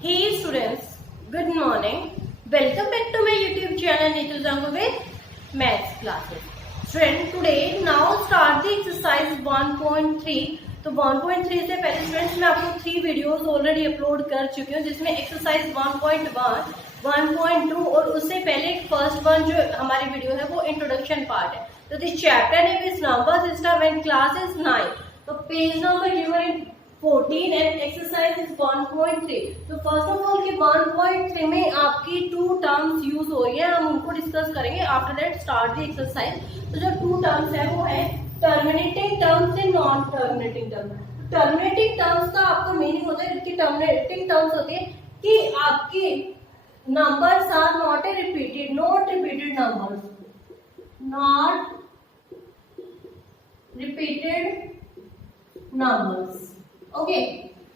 Hey students, good morning. Welcome back to my YouTube channel Neetu Zangu with maths classes. Student, today now start the exercise 1.3. तो 1.3 से पहले students मैं आपको 3 videos already upload कर चुकी हूँ, जिसमें एक्सरसाइज 1.1, 1.2 और उससे पहले फर्स्ट वन जो हमारी वीडियो है वो इंट्रोडक्शन पार्ट है. तो this chapter name is number system and class is 9. तो page number given in 14 and exercise is 1.3. तो फर्स्ट ऑफ ऑल कि 1.3 में आपकी 2 टर्म्स यूज हो रही है, हम उनको डिस्कस करेंगे. After that start the exercise. तो जो 2 टर्म्स है वो है terminating terms and non terminating terms. Terminating terms का आपका मीनिंग होता है कि टर्मिनेटिंग टर्म्स होती है कि आपकी numbers are not a repeated, not repeated numbers, not repeated numbers. Okay,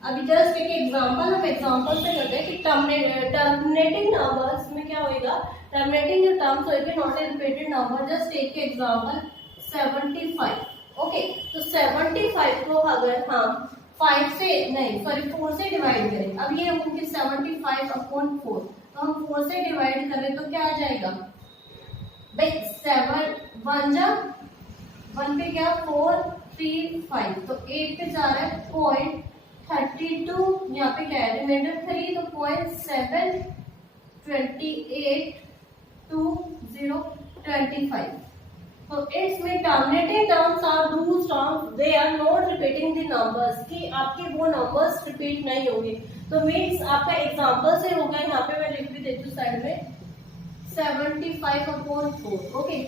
अभी जस्ट एक एग्जांपल हम एग्जांपल से करते हैं कि टर्मिनेटिंग नंबर्स में क्या होएगा. टर्मिनेटिंग जो टर्म्स होएंगे not a repeated number. Just take example 75. Okay, तो 75 को अगर हम 4 से डिवाइड करें, अब ये होंगे 75/4, तो हम 4 से डिवाइड करें तो क्या आ जाएगा भाई 7 1 पे क्या 4 3 5, तो 8 पे जा रहा है 0.32. यहाँ पे क्या है रिमाइंडर 3, तो 0.7282025. तो इसमें terminating terms are those terms, they are not repeating the numbers, कि आपके वो नंबर्स रिपीट नहीं होंगे. तो मीन्स आपका एग्जांपल से होगा, यहाँ पे मैं लिख भी देती हूँ साइड में 75/4. Okay,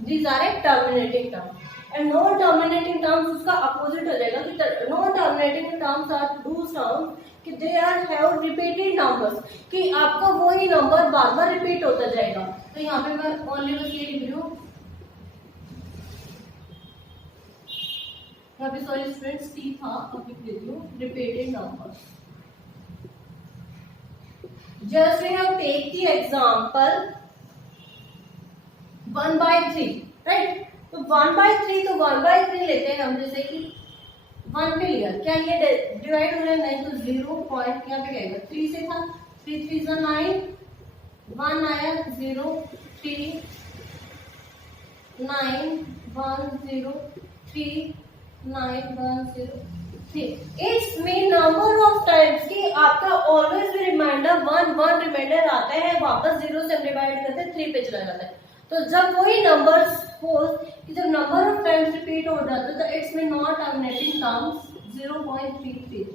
these are a terminating term. And non terminating terms उसका अपोजिट हो जाएगा कि non terminating terms are those terms कि they are have repeated numbers, कि आपका वही नंबर बार बार रिपीट होता जाएगा. तो यहाँ पे मैं ओनली बस ये लिख रही हूँ, यहाँ पे सॉरी स्टूडेंट्स टी था, अब लिख देती हूँ repeated numbers. Just we have take the example 1/3, right. तो 1/3, तो 1/3 लेते हैं हम, जैसे कि 1 पे लिया, क्या ये डिवाइड हो रहा है नहीं, तो 0 पॉइंट यहाँ पे क्या 3 से था, 3 3 9, 1 आया 0 3 9 1 0 3 9 1 0 3. It's mean number of times कि आपका ऑलवेज भी रिमाइंडर 1 रिमाइंडर आता है, वापस 0 से डिवाइड करते हैं 3 पे चला जाता है. तो जब वही नंबर्स कि जब नंबर ऑफ टाइम्स रिपीट हो जाता है तो it's mean not terminating terms 0.333.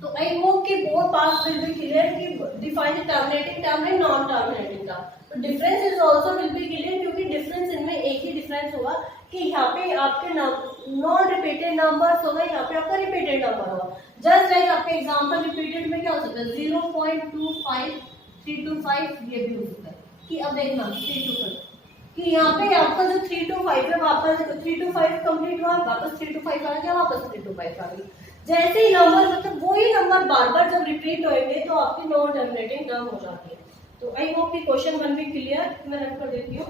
तो आई होप कि both parts will be clear कि define the terminating term and non terminating term. तो difference is also will be clear, क्योंकि डिफरेंस इनमें एक ही डिफरेंस होगा कि यहाँ पे आपके नॉन रिपीटेड नंबर्स होगा, यहाँ पे आपका रिपीटेड नंबर होगा. जस्ट लाइक आपके एग्जांपल रिपीटेड में क्या हो सकता है 0.25325, ये भी हो सकता है कि अब देखना 325 कि यहाँ पे आपका जो 325 है वापस 325 कंप्लीट हुआ, वापस 325 आ गया, वापस 325 आ गई. जैसे ही नंबर मतलब वही नंबर बार बार जब रिपीट होंगे तो आपकी नॉन टर्मिनेटिंग टर्म हो जाती है. तो आई होप कि क्वेश्चन 1 भी क्लियर. मैं रख कर देती हूँ.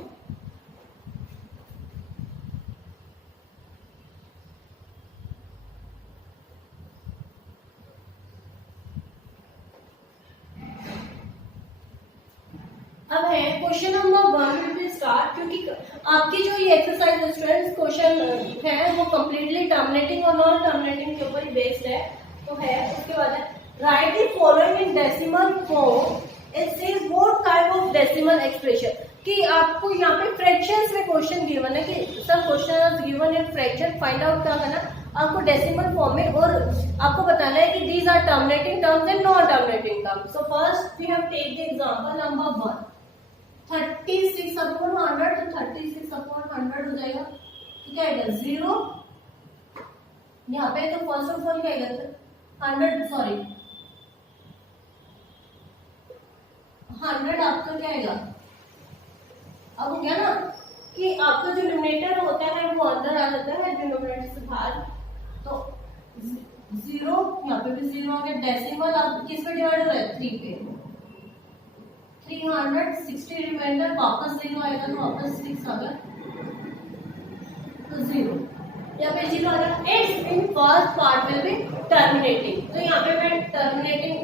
अब है question number 1 will be start, क्योंकि आपकी जो ये एक्सरसाइज स्टूडेंट्स क्वेश्चन है वो कम्प्लीटली टर्मिनेटिंग और नॉन टर्मिनेटिंग के ऊपर ही बेस्ड है. तो है उसके बाद right the following in decimal form. It says what type of decimal expression, कि आपको यहाँ पे फ्रैक्शंस में क्वेश्चन गिवन है कि सब क्वेश्चन गिवन है फ्रैक्शन, फाइंड आउट क्या करना आपको डेसिमल फॉर्म में, और आपको बताना है कि these are terminating terms and non terminating terms. So first we have take the example number 1 36/100. तो 36/100 हो जाएगा, क्या आएगा 0 यहाँ पे. तो फर्स्ट ऑफ ऑल क्या आएगा 100 आपका क्या आएगा. अब हो गया ना कि आपका जो डिनोमिनेटर होता है वो अंदर आ जाता है डिनोमिनेटर से बाहर. तो 0 यहाँ पे भी 0 हो गया. डेसिमल आप किस पे डिवाइड हो रहा है 3 पे, 360 रिमाइंडर, वापस 0 आएगा तो वापस 6 आ गया, तो 0 यहाँ पे 0 आ गया. It's in first part will B terminating. तो यहाँ पे मैं टर्मिनेटिंग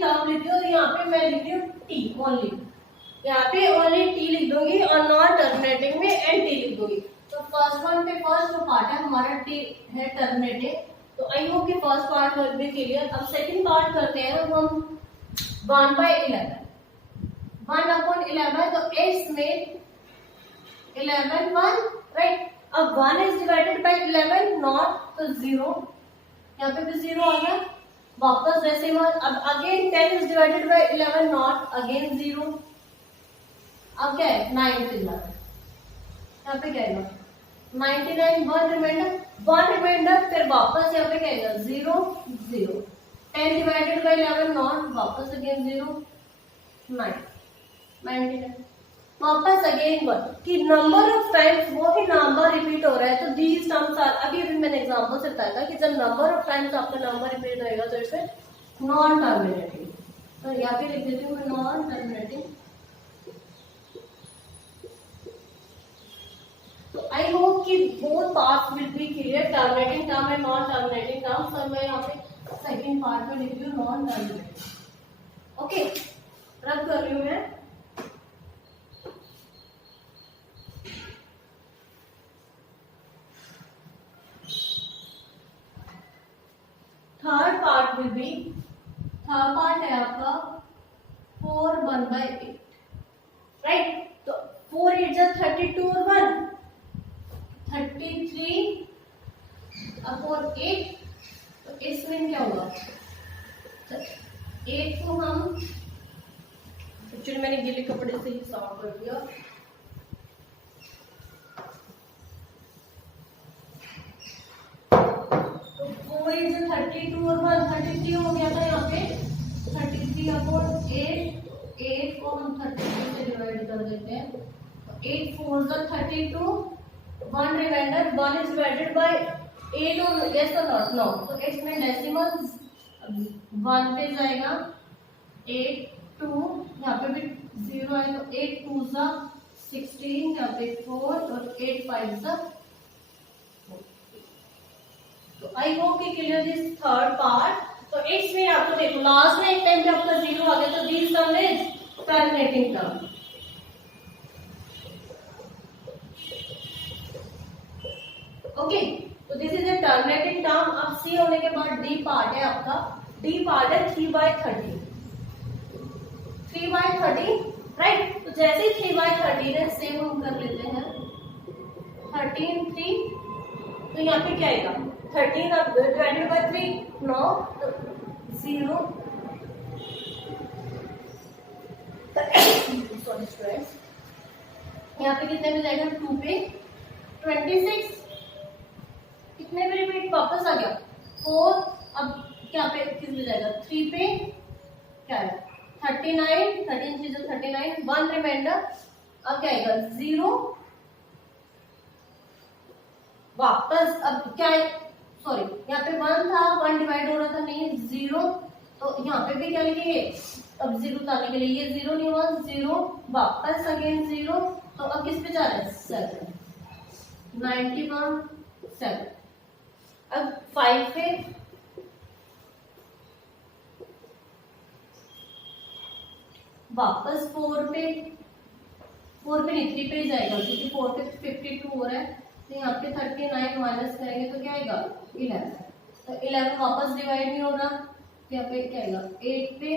टर्म लिख रही हूँ, यहाँ पे मैं लिख रही हूँ टी ओनली, यहाँ पे ओनली टी लिख दूंगी और नॉन टर्मिनेटिंग में एन टी लिख दूंगी। तो फर्स्ट वन पे फर्स्ट जो पार्ट है हमारा टी है टर्मिनेटिंग, तो आई होप कि first part will be clear. अब सेकंड पार्ट करते हैं हम 1/11, 1/11, तो एट्स में 11 1, राइट। अब 1 इज डिवाइडेड बाय 11 नॉट, तो 0, यहाँ पे भी 0 आ गया, वापस डेसिमल। अब again 10 is divided by 11 not, again 0। अब क्या है 9 11, यहाँ पे क्या है 99, 1 रिमाइंडर, फिर वापस यहाँ पे क्या है 0 0। 10 डिवाइडेड बाय 11 नॉट, वापस अगेन 0 9 99, वापस अगेन 1। कि नंबर ऑफ टाइम्स वो ही नंबर रिपीट हो रहा है, तो दीज टर्म्स आर, अभी मैंने एग्जांपल से बताया था कि जब नंबर ऑफ टाइम्स आपका नंबर रिपीट होएगा तो इसे नॉन टर्मिनेटिंग, तो यहाँ पे लिख देती हूँ मैं नॉन टर्मिनेटिंग। तो आई होप कि both parts will be clear, terminating term and non terminating term. Sir मैं यहाँ पे सेकंड पार्ट में लिख रही हूँ नॉन टर्मिनेटिंग। ओके, रब कर रही हूँ मैं। Third part will B, third part है आपका 4 1/8, राइट। तो 4 8 जा 32 और 1 33 अपॉन 8, तो इसमें क्या होगा 8 को हम, एक्चुअली मैंने गीले कपड़े से ही साफ कर दिया, तो 4 8 जा 32 और 1 33 हो गया था यहाँ पे 33 अपॉन 8, 8 को हम 32 से डिवाइड कर देते हैं, तो 8 4 जा 32, 1 रिमाइंडर, 1 इज डिवाइडेड बाय 8 और यस और नॉट, नो, तो x में डेसिमल 1 पे जाएगा, 8 2, यहाँ पे भी 0 है, तो 8 2 जा 16, यहाँ पे 4 और 8 5 जा। तो आई होप कि क्लियर दिस थर्ड पार्ट। तो x में आपको देखो लास्ट में एक टाइम जब आपका 0 आ गया, तो this term is terminating term. Okay, तो this is a terminating term. अब सी होने के बाद डी पार्ट है आपका, डी पार्ट है 3/30, 3/30, राइट। तो जैसे ही 3/30 है सेम हम कर लेते हैं 13 3, तो यहाँ पे क्या आएगा 13 अब डिवाइडेड बाय 3 9, तो 0 सॉरी स्टूडेंट्स, यहाँ पे कितने में जाएगा 2 पे 26, कितने पे रिपीट वापस आ गया 4, अब क्या पे किस में जाएगा 3 पे क्या है 39, 13 3 39, 1 रिमाइंडर, अब क्या आएगा 0, वापस अब क्या है सॉरी यहाँ पे 1 था, 1 डिवाइड हो रहा था नहीं 0, तो यहाँ पे भी क्या लिखेंगे अब 0 उतारने के लिए, ये 0 नहीं हुआ 0, वापस अगेन 0, तो अब किस पे जा रहे हैं 7 91 7, अब 5 पे वापस 4 पे नहीं 3 पे जाएगा, क्योंकि 4 पे 52 हो रहा है, तो यहाँ पे 39 माइनस करेंगे तो क्या आएगा 11, तो 11 वापस डिवाइड नहीं हो रहा, तो यहाँ पे क्या आएगा 8 पे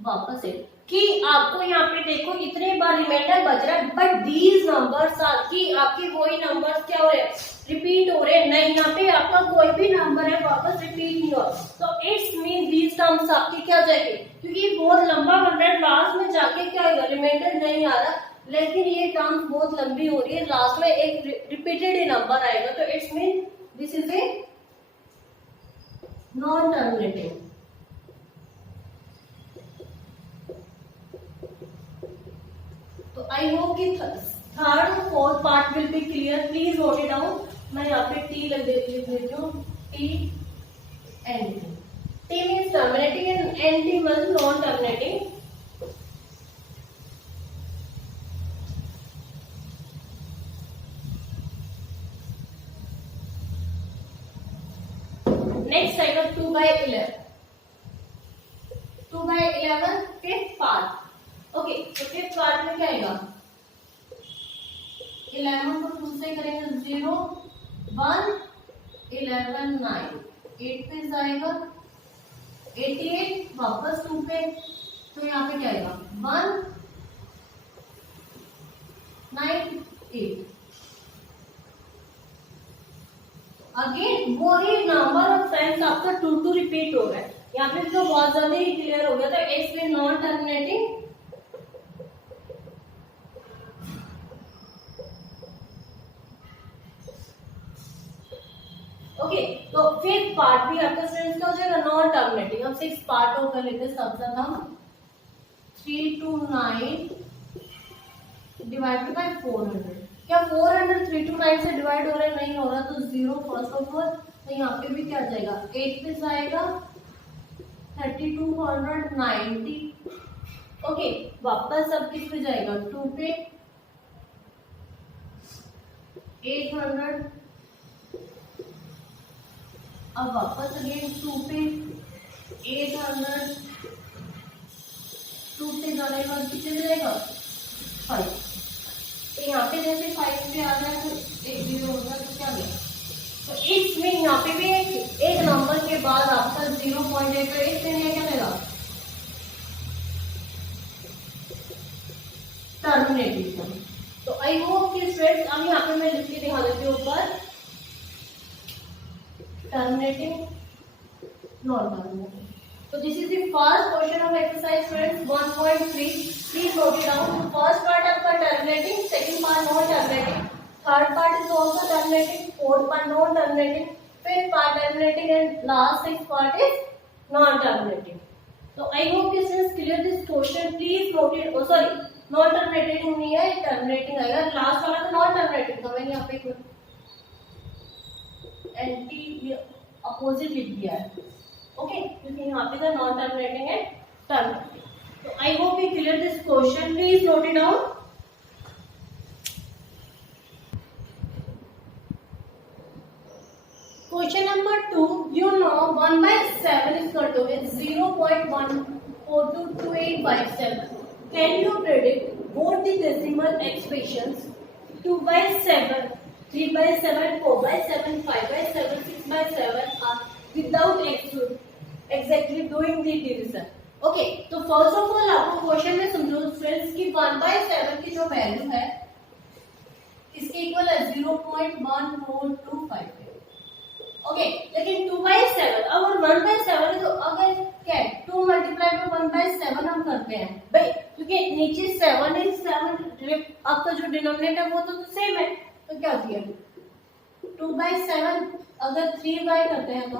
वापस 8, कि आपको यहाँ पे देखो इतने बार रिमाइंडर बच रहा है, बट दीज नंबर्स आर की आपके वही नंबर्स क्या हो रहे हैं रिपीट हो रहे हैं, नहीं यहाँ पे आपका कोई भी नंबर है वापस रिपीट नहीं हो, तो इट्स मीन दीज टर्म्स आपकी क्या हो जाएगी, क्योंकि ये बहुत लंबा बन रहा है, लास्ट में जाके क्या होगा रिमाइंडर नहीं आ रहा, लेकिन ये टर्म्स बहुत लंबी हो रही है, लास्ट में एक रिपीटेड ही नंबर आएगा, तो it's mean this is a non terminating. तो आई होप कि थर्ड और fourth part will be clear, please note it down. मैं यहाँ पे टी लिख देती हूँ, T and T means terminating and N T means non terminating. Next आएगा 2/11, 11 फिफ्थ पार्ट। ओके, तो फिफ्थ पार्ट में क्या आएगा? 11 को 2 से करेंगे 0 1 11 9 8 पे जाएगा 88 वापस 2 पे, तो यहाँ पे क्या आएगा 1 9 8। अगेन वही नंबर ऑफ टाइम्स आपका 2 रिपीट हो रहा है। यहाँ पे तो बहुत ज्यादा ही क्लियर हो गया था। एक्स में नॉन टर्मिनेटिंग, ओके, तो फिफ्थ पार्ट भी आपका स्टूडेंट्स का हो जाएगा नॉन टर्मिनेटिंग। अब सिक्स पार्ट हो कर लेते सबसे हम 3 to 9 डिवाइडेड बाय 400। क्या 400 3 to 9 से डिवाइड हो रहा है? नहीं हो रहा, तो 0 फर्स्ट ऑफ ऑल। तो यहाँ पे भी क्या जाएगा 8 पे जाएगा 3290। ओके, वापस अब किस पे जाएगा 2 पे 800। अब वापस अगेन 2 पे 800। 2 पे जाने के बाद कितने जाएगा 5। तो यहाँ पे जैसे 5 पे आ जाए तो एक 0 होगा, तो क्या गया? तो इसमें यहाँ पे भी एक नंबर के बाद आपका 0.8, तो इसमें क्या देगा टर्मिनेटिंग। तो आई होप कि स्टूडेंट्स, अब यहाँ पे मैं लिख के दिखा देती हूँ ऊपर terminating non terminating. So this is the first question of exercise students 1.3. Please note it down. The first part आपका terminating, second part non terminating, third part is also terminating, fourth part non terminating, fifth part terminating and last sixth part is non terminating. So I hope you students clear this question. Please note it. Oh sorry, non terminating नहीं है, terminating आएगा। Last वाला तो non terminating था, मैंने यहाँ पे anti opposite लिख दिया है। ओके, क्योंकि यहाँ पे तो नॉन टर्मिनेटिंग है टर्मिनेटिंग। तो I hope you clear this question. Please note it down. Question number 2, you know 1/7 is equal to 0.142287. Can you predict both the decimal expressions 2/7, 3/7, 4/7, 5/7, 6/7 are without exactly doing the division? Okay, तो first of all आपको question में समझो friends कि 1/7 की जो value है इसके equal है 0.1425। ओके, लेकिन 2/7 अगर 1/7 है तो अगर क्या है 2 मल्टीप्लाई में 1/7 हम करते हैं भाई, क्योंकि नीचे 7 है 7 आपका जो डिनोमिनेटर वो तो सेम है, तो क्या होती है 2/7 अगर 3 करते हैं तो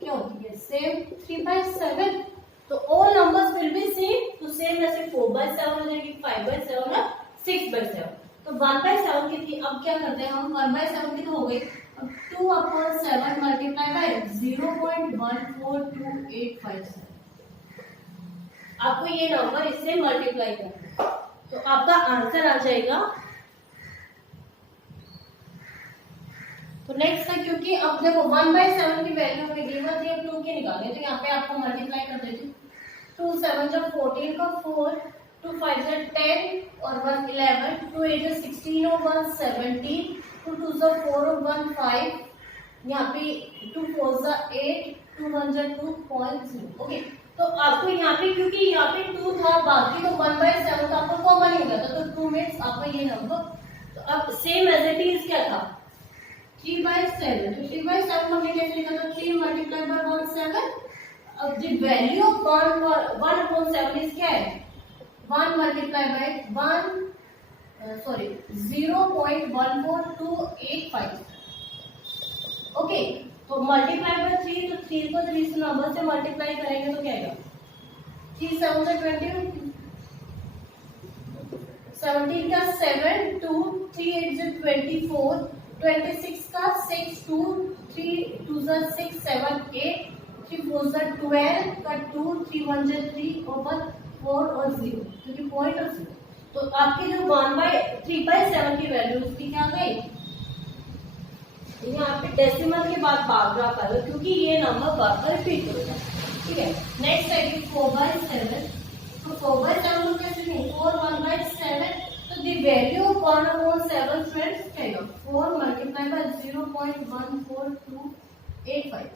क्या होती है सेम 3/7। तो all numbers will be same, तो सेम ऐसे 4/7 हो जाएगी, 5/7 और 6/7। तो 1/7 की थी, अब क्या करते हैं हम 1/7 की तो हो गई, अब 2/7 मल्टीप्लाई बाय 0.142857। आपको ये नंबर इससे मल्टीप्लाई करना है, तो आपका आंसर आ जाएगा। तो नेक्स्ट है, क्योंकि अब देखो 1/7 की वैल्यू हमें गिवन थी, अब 2 की निकालें, तो यहाँ पे आपको मल्टीप्लाई कर देती हूँ। 2 7 जब 14 का 4, 2 5 जब 10 और 1 11, 2 8 जब 16 और 1 17, 2 2 जब 4 और 1 5, यहाँ पे 2 4 जब 8, 2 1 जब 2.0। ओके, तो आपको यहाँ पे क्योंकि यहाँ पे 2 था बाकी, तो 1/7 तो आपको कॉमन ही हो गया था, तो 2 मिनट्स आपका ये नंबर। तो अब सेम एज इट इज क्या था 3/7, तो 3/7 हमने कैसे लिखा था 3 मल्टीप्लाई बाय 1 7। अब द वैल्यू ऑफ 1/7 इज क्या है 1 मल्टीप्लाई बाय 0.14285। ओके, तो मल्टीप्लाई बाय 3, तो 3 को 3 नंबर से मल्टीप्लाई करेंगे तो क्या आएगा 3 7 से 20, 17 का 7 2, 3 8 से 24, 26 का 6 2, 3 2 जा 6 7 8, 3 4 जा 12 का 2, 3 1 जा 3 और 4 और 0, क्योंकि पॉइंट और 0। तो आपकी जो 3/7 की वैल्यू उसकी क्या गई, यहाँ पे डेसिमल के बाद बार बार करो, क्योंकि ये नंबर बार बार रिपीट हो रहा है। ठीक है। नेक्स्ट आएगी 4/7। तो 4/7 को कैसे लिखेंगे, 4 1/7। तो द वैल्यू ऑफ 1/7 फ्रेंड्स क्या आएगा, 4 multiply by 0.14285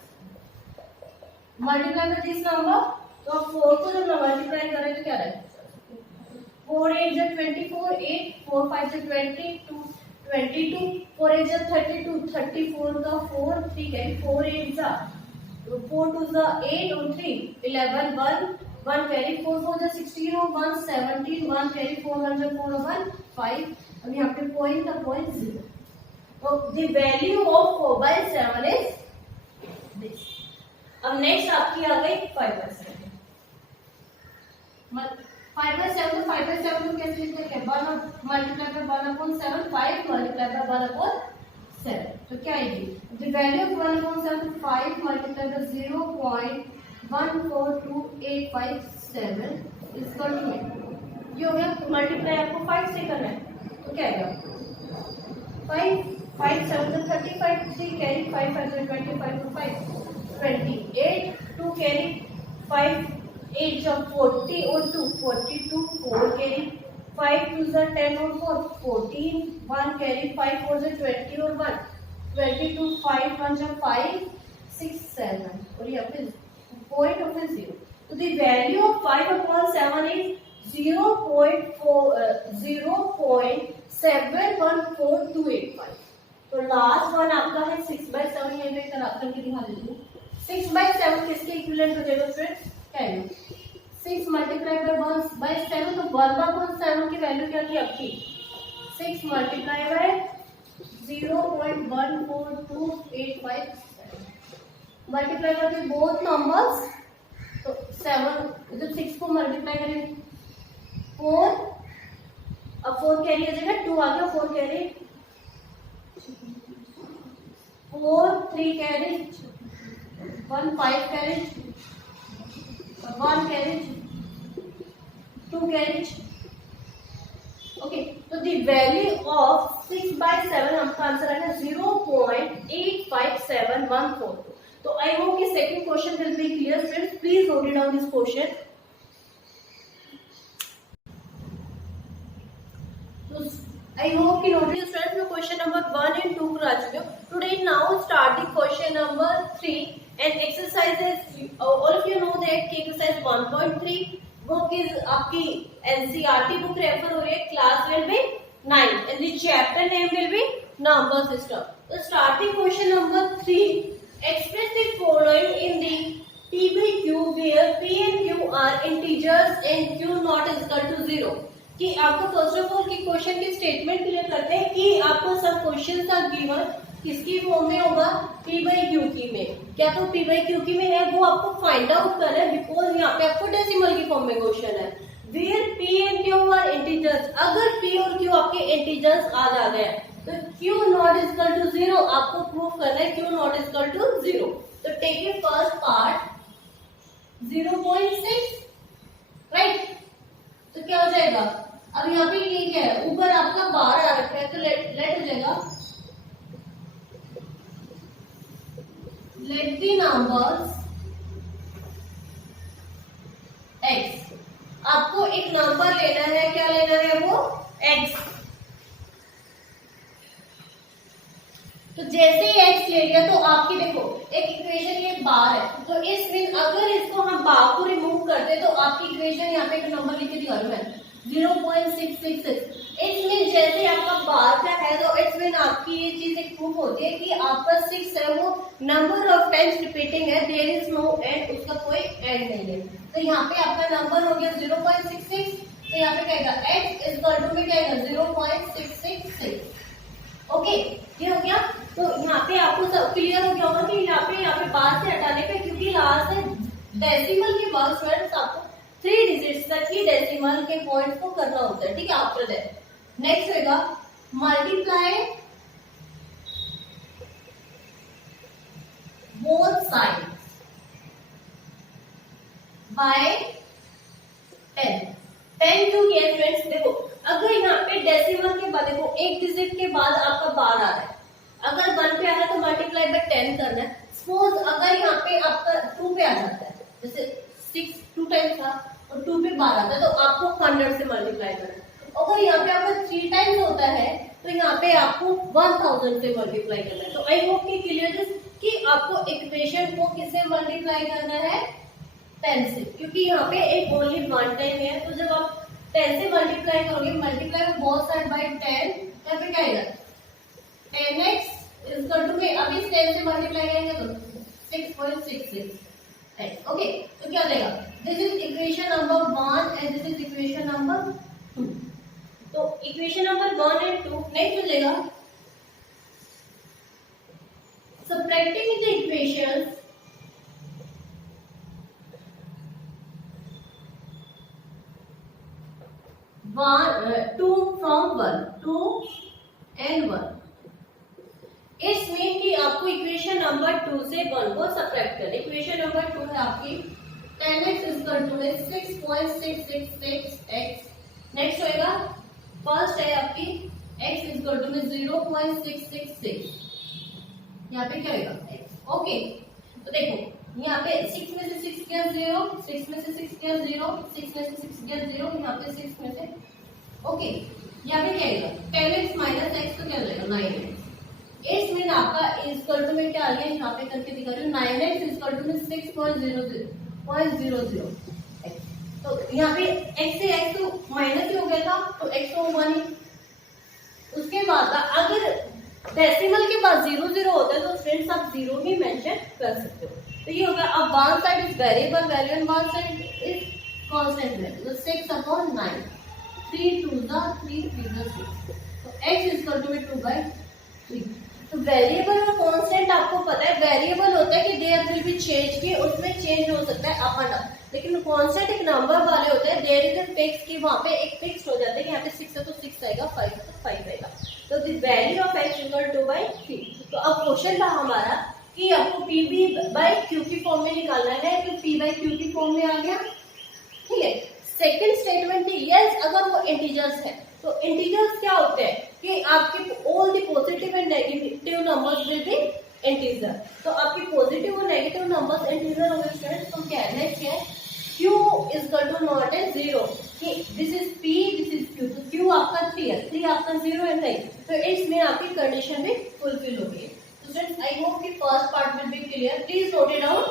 multiply by this number. तो 4 को जब मल्टीप्लाई करें तो क्या रहेगा, 4 8 जा 24, 8 4 5 जा 20, 22, 4 8 जा 32, 34 का 4, ठीक है, 4 8 जा 4 2 जा 8 और 3 11, 1 कैरी, 4 4 जा 16 और 1 17, 1 कैरी, 4 1 जा 4 और 1 5। अब यहाँ पे पॉइंट का पॉइंट 0। तो the value of 4/7 is this. अब नेक्स्ट आपकी आ गई 5/7। 5/7 तो 5/7 को कैसे लिखते हैं, 1 मल्टीप्लाई बाय 1/7, 5 मल्टीप्लाई बाय 1/7। तो क्या आएगी, the value of 1/7 5 multiply by 0.14287 is equal to, ये हो गया मल्टीप्लाई, आपको 5 से करना है। तो क्या आएगा, 5 5 7 तो 35, 3 कैरी, 5 5 25 तो 5 28, 2 कैरी, 5 8 जब 40 और 2 42, 4 कैरी, 5 2 जा 10 और 4 14, 1 कैरी, 5 4 जा 20 और 1 22, 5 1 जा 5 6 7 और यहाँ पे पॉइंट ऑफ 0। तो द वैल्यू ऑफ 5/7 इज 0.714285। तो लास्ट वन आपका है 6/7। ये मैं करके दिखा देती हूँ। 6/7 किसके इक्विवेलेंट हो जाएगा फ्रेंड्स, क्या है 6 मल्टीप्लाई बाय 1/7। तो 1/7 की वैल्यू क्या थी आपकी, 6 मल्टीप्लाई बाय 0.14285 मल्टीप्लाई करके बोथ नंबर्स। तो 7 जब 6 को मल्टीप्लाई करेंगे 4, अब 4 कैरी हो जाएगा, 2 आ गया, 4 carry, 4 3 carry, 1 5 carry, 1 carry, 2 carry. Okay, तो द वैल्यू ऑफ 6/7 हमका आंसर आएगा 0.857142। तो आई होप कि second question will be clear friends. Please note it down this question. I hope you notice friends, मैं क्वेश्चन नंबर 1 and 2 करा चुकी हूँ। Today now start the question number 3 and exercises. All of you know that कि exercise 1.3 book is आपकी NCERT book refer हो रही है, class will be 9 and the chapter name will be number system. So start the question number 3. Express the following in the P by Q where P and Q are integers and Q not is equal to 0. कि आपको first of all की question की statement clear करते हैं कि आपको सब question का गिवन किसकी फॉर्म में होगा, P by Q की में। क्या तो P by Q की में है वो आपको फाइंड आउट करना है, बिकॉज यहाँ पे आपको डेसिमल की फॉर्म में क्वेश्चन है। Where P and Q are integers, अगर P और Q आपके इंटीजर्स आ जाते हैं तो Q not is equal to 0 आपको प्रूव करना है, Q not is equal to 0। तो take a first part 0.6, right. तो क्या हो जाएगा, अब यहाँ पे ये क्या है, ऊपर आपका बार आ रखा है, तो लेट हो जाएगा लेट द नंबर्स x। आपको एक नंबर लेना है, क्या लेना है वो x। तो जैसे ही x ले लिया तो आपकी देखो एक इक्वेशन ये बार है, तो इस अगर इसको हम बार को रिमूव करते तो आपकी इक्वेशन यहाँ पे एक नंबर लिखे दिखा रहा है 0.666। इट्स मीन जैसे आपका बार का है तो इट्स मीन आपकी ये चीज एक प्रूफ होती है कि आपका 6 है वो नंबर ऑफ टाइम्स रिपीटिंग है, देयर इज नो एंड, उसका कोई एंड नहीं है। तो यहाँ पे आपका नंबर हो गया 0.66। तो यहाँ पे क्या आएगा x इज इक्वल टू में क्या आएगा 0.666। ओके, ये हो गया। तो यहाँ पे आपको सब क्लियर हो गया होगा कि यहाँ पे बार से हटाने पे, क्योंकि लास्ट है डेसिमल के बाद फ्रेंड्स आपको 3 डिजिट्स तक ही डेसिमल के पॉइंट्स को करना होता है, ठीक है। आफ्टर दैट नेक्स्ट होगा मल्टीप्लाई बोथ साइड्स बाय 10। 10 क्यों किया फ्रेंड्स, देखो अगर यहाँ पे डेसिमल के बाद देखो एक डिजिट के बाद आपका बार आ रहा है, अगर 1 पे आ रहा है तो मल्टीप्लाई बाय 10 करना है। सपोज अगर यहाँ पे आपका 2 पे आ जाता है जैसे 6 2 टाइम्स था और 2 पे 12 था, तो आपको 100 से मल्टीप्लाई करना है। अगर यहाँ पे आपका 3 टाइम्स होता है तो यहाँ पे आपको 1000 से मल्टीप्लाई करना है। तो आई होप कि क्लियर है कि आपको इक्वेशन को किससे मल्टीप्लाई करना है, 10 से, क्योंकि यहाँ पे एक ओनली वन टाइम है। तो जब आप 10 से मल्टीप्लाई करोगे, मल्टीप्लाई में बोथ साइड बाय 10, यहाँ पे क्या आएगा 10x इज इक्वल टू में, अब इस 10 से मल्टीप्लाई करेंगे तो 6.66 है। ओके, तो क्या देगा, this is equation number 1 and this is equation number 2। तो इक्वेशन नंबर 1 एंड 2 नेक्स्ट हो जाएगा subtracting the equations 2 from 1, 2 and 1। It's mean कि आपको इक्वेशन नंबर 2 से 1 को सबट्रैक्ट करना है। इक्वेशन नंबर 2 है आपकी 10x is equal to 6.666x। Next होएगा फर्स्ट है आपकी x इज इक्वल टू 0.666, यहाँ पे क्या होएगा x। ओके, तो देखो यहाँ पे 6 में से 6 गया 0, 6 में से 6 गया 0, 6 में से 6 गया 0, यहाँ पे 6 में से, ओके, यहाँ पे क्या आएगा 10x माइनस x, तो क्या हो जाएगा 9x। इस मीन आपका इक्वल टू में क्या आ गया, यहाँ पे करके दिखा रही हूँ 9x इक्वल टू में 6.00। तो यहाँ पे x से x तो माइनस ही हो गया था, तो x तो हुआ नहीं। उसके बाद अगर डेसिमल के बाद 0 होता है तो फ्रेंड्स आप 0 ही मेंशन कर सकते हो। तो ये होगा, अब one side is variable value and one side is constant value, तो 6/9, 3 2 3 3 6, तो x इक्वल टू 2/3। तो वेरिएबल और कांस्टेंट आपको पता है, वेरिएबल होता है कि देयर विल बी चेंज, कि उसमें चेंज हो सकता है अप एंड डाउन, लेकिन कांस्टेंट एक नंबर वाले होते हैं, देयर इज अ फिक्स, कि वहां पे एक फिक्स हो जाता है कि यहाँ पे 6 है तो 6 आएगा, 5 है तो 5 आएगा। तो the value of x equal 2/3। तो अब क्वेश्चन था हमारा कि आपको p/q की फॉर्म में निकालना है, तो p/q की फॉर्म में आ गया, ठीक है। सेकंड स्टेटमेंट थी यस, अगर वो इंटीजर्स है, तो इंटीजर्स क्या होते हैं कि आपके all the positive and negative numbers will be integer. तो आपके पॉजिटिव और नेगेटिव नंबर्स इंटीजर हो गए फ्रेंड्स। तो क्या है नेक्स्ट है q is equal to not a 0, कि this is p this is q, तो q आपका 3 है, 3 आपका 0 है, नहीं, तो इसमें आपकी कंडीशन भी फुलफिल हो गई। तो फ्रेंड्स आई होप कि first part will be clear, please note it down.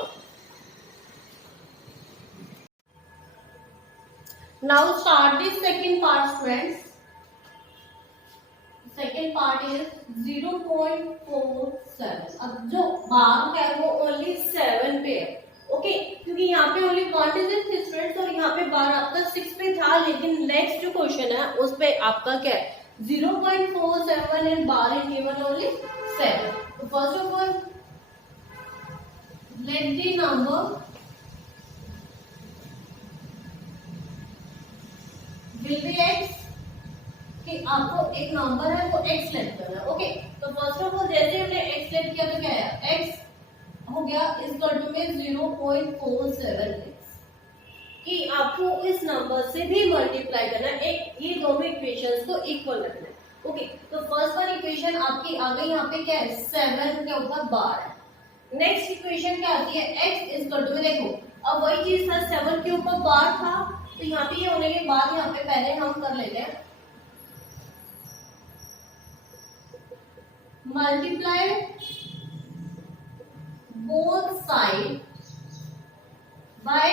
Now start the second part, friends. Second part is 0.47। अब जो बार क्या है वो ओनली 7 पे है, ओके, क्योंकि यहाँ पे ओनली 1 डिजिट थी फ्रेंड्स, और यहाँ पे बार आपका 6 पे था, लेकिन नेक्स्ट जो क्वेश्चन है उस पे आपका क्या है 0.47 and bar is given only 7। तो first of all let the number will be x, कि आपको एक नंबर है वो x सेलेक्ट करना है, ओके। तो फर्स्ट ऑफ ऑल जैसे हमने x सेलेक्ट किया तो क्या है x हो गया इक्वल टू में 0.476, कि आपको इस नंबर से भी मल्टीप्लाई करना है, एक ये दोनों इक्वेशंस को इक्वल रखना है, ओके। तो फर्स्ट वन इक्वेशन आपकी आ गई, यहाँ पे क्या है 7 के ऊपर बार है। नेक्स्ट इक्वेशन क्या आती है x इक्वल टू में, देखो अब वही चीज था 7 के ऊपर बार था, तो यहाँ पे ये होने के बाद यहाँ पे पहले हम कर लेते हैं मल्टीप्लाई बोथ साइड बाय,